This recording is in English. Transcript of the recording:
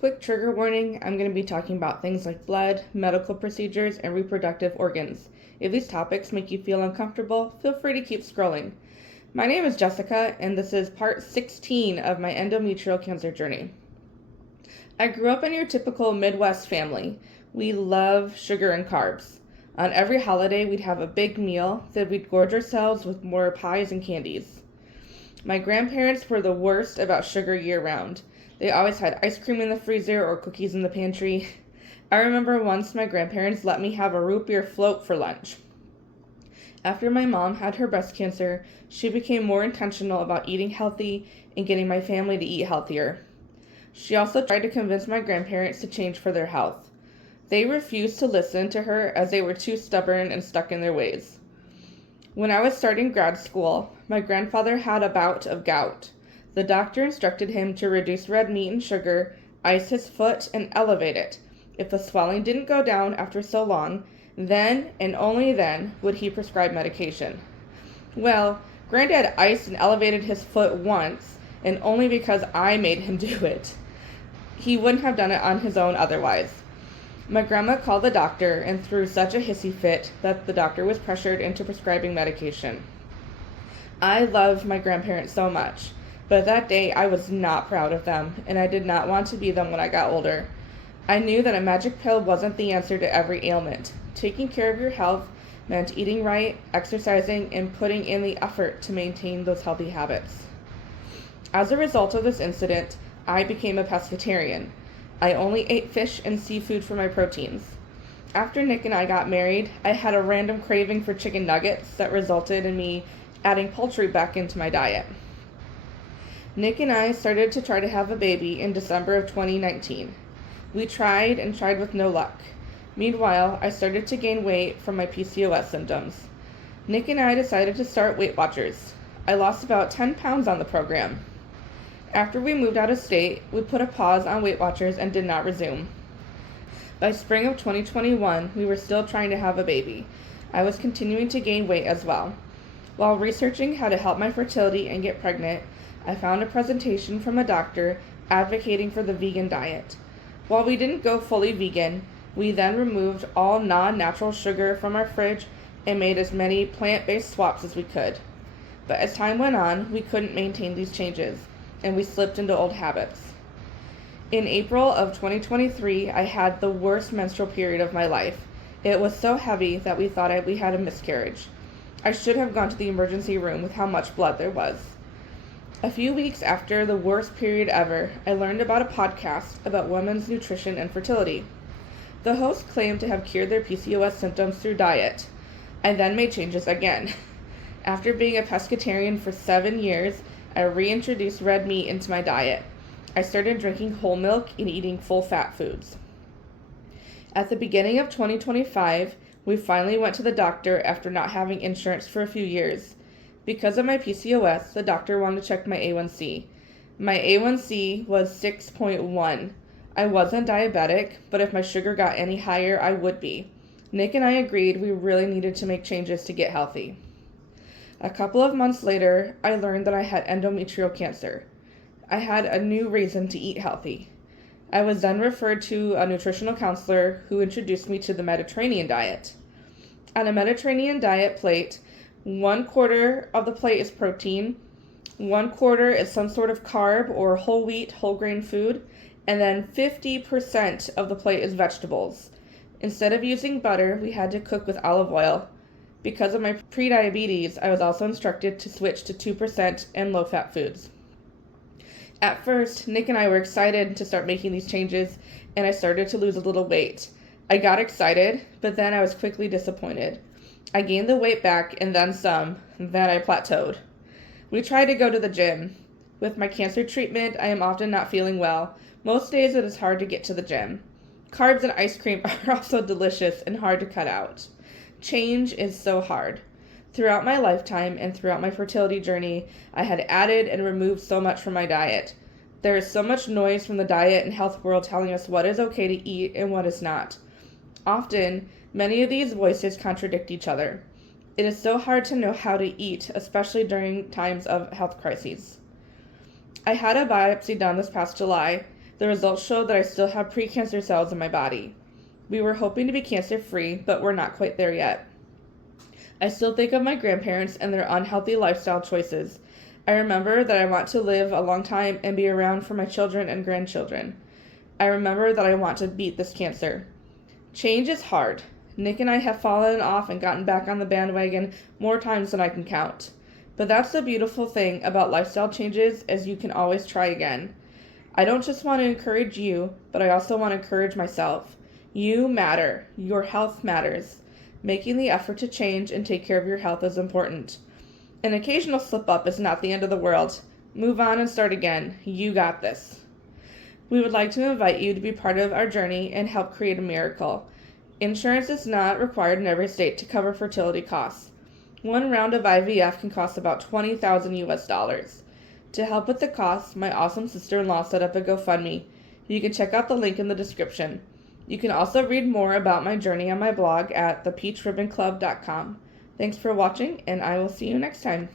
Quick trigger warning, I'm going to be talking about things like blood, medical procedures, and reproductive organs. If these topics make you feel uncomfortable, feel free to keep scrolling. My name is Jessica, and this is part 16 of my endometrial cancer journey. I grew up in your typical Midwest family. We love sugar and carbs. On every holiday, we'd have a big meal, then we'd gorge ourselves with more pies and candies. My grandparents were the worst about sugar year-round. They always had ice cream in the freezer or cookies in the pantry. I remember once my grandparents let me have a root beer float for lunch. After my mom had her breast cancer, she became more intentional about eating healthy and getting my family to eat healthier. She also tried to convince my grandparents to change for their health. They refused to listen to her as they were too stubborn and stuck in their ways. When I was starting grad school, my grandfather had a bout of gout. The doctor instructed him to reduce red meat and sugar, ice his foot, and elevate it. If the swelling didn't go down after so long, then and only then would he prescribe medication. Well, Granddad iced and elevated his foot once, and only because I made him do it. He wouldn't have done it on his own otherwise. My grandma called the doctor and threw such a hissy fit that the doctor was pressured into prescribing medication. I love my grandparents so much, but that day I was not proud of them, and I did not want to be them when I got older. I knew that a magic pill wasn't the answer to every ailment. Taking care of your health meant eating right, exercising, and putting in the effort to maintain those healthy habits. As a result of this incident, I became a pescatarian. I only ate fish and seafood for my proteins. After Nick and I got married, I had a random craving for chicken nuggets that resulted in me adding poultry back into my diet. Nick and I started to try to have a baby in December of 2019. We tried and tried with no luck. Meanwhile, I started to gain weight from my PCOS symptoms. Nick and I decided to start Weight Watchers. I lost about 10 pounds on the program. After we moved out of state, we put a pause on Weight Watchers and did not resume. By spring of 2021, we were still trying to have a baby. I was continuing to gain weight as well. While researching how to help my fertility and get pregnant, I found a presentation from a doctor advocating for the vegan diet. While we didn't go fully vegan, we then removed all non-natural sugar from our fridge and made as many plant-based swaps as we could. But as time went on, we couldn't maintain these changes, and we slipped into old habits. In April of 2023, I had the worst menstrual period of my life. It was so heavy that we thought we had a miscarriage. I should have gone to the emergency room with how much blood there was. A few weeks after the worst period ever, I learned about a podcast about women's nutrition and fertility. The host claimed to have cured their PCOS symptoms through diet. I then made changes again. After being a pescatarian for 7 years, I reintroduced red meat into my diet. I started drinking whole milk and eating full-fat foods. At the beginning of 2025, we finally went to the doctor after not having insurance for a few years. Because of my PCOS, the doctor wanted to check my A1C. My A1C was 6.1. I wasn't diabetic, but if my sugar got any higher, I would be. Nick and I agreed we really needed to make changes to get healthy. A couple of months later, I learned that I had endometrial cancer. I had a new reason to eat healthy. I was then referred to a nutritional counselor who introduced me to the Mediterranean diet. On a Mediterranean diet plate, 1/4 of the plate is protein, 1/4 is some sort of carb or whole wheat, whole grain food, and then 50% of the plate is vegetables. Instead of using butter, we had to cook with olive oil. Because of my prediabetes, I was also instructed to switch to 2% and low-fat foods. At first, Nick and I were excited to start making these changes, and I started to lose a little weight. I got excited, but then I was quickly disappointed. I gained the weight back and then some, then I plateaued. We tried to go to the gym. With my cancer treatment, I am often not feeling well. Most days it is hard to get to the gym. Carbs and ice cream are also delicious and hard to cut out. Change is so hard. Throughout my lifetime and throughout my fertility journey, I had added and removed so much from my diet. There is so much noise from the diet and health world telling us what is okay to eat and what is not. Often, many of these voices contradict each other. It is so hard to know how to eat, especially during times of health crises. I had a biopsy done this past July. The results showed that I still have precancer cells in my body. We were hoping to be cancer-free, but we're not quite there yet. I still think of my grandparents and their unhealthy lifestyle choices. I remember that I want to live a long time and be around for my children and grandchildren. I remember that I want to beat this cancer. Change is hard. Nick and I have fallen off and gotten back on the bandwagon more times than I can count. But that's the beautiful thing about lifestyle changes, is you can always try again. I don't just want to encourage you, but I also want to encourage myself. You matter. Your health matters. Making the effort to change and take care of your health is important. An occasional slip up is not the end of the world. Move on and start again. You got this. We would like to invite you to be part of our journey and help create a miracle. Insurance is not required in every state to cover fertility costs. One round of IVF can cost about $20,000 US. To help with the costs, my awesome sister-in-law set up a GoFundMe. You can check out the link in the description. You can also read more about my journey on my blog at thepeachribbonclub.com. Thanks for watching, and I will see you next time.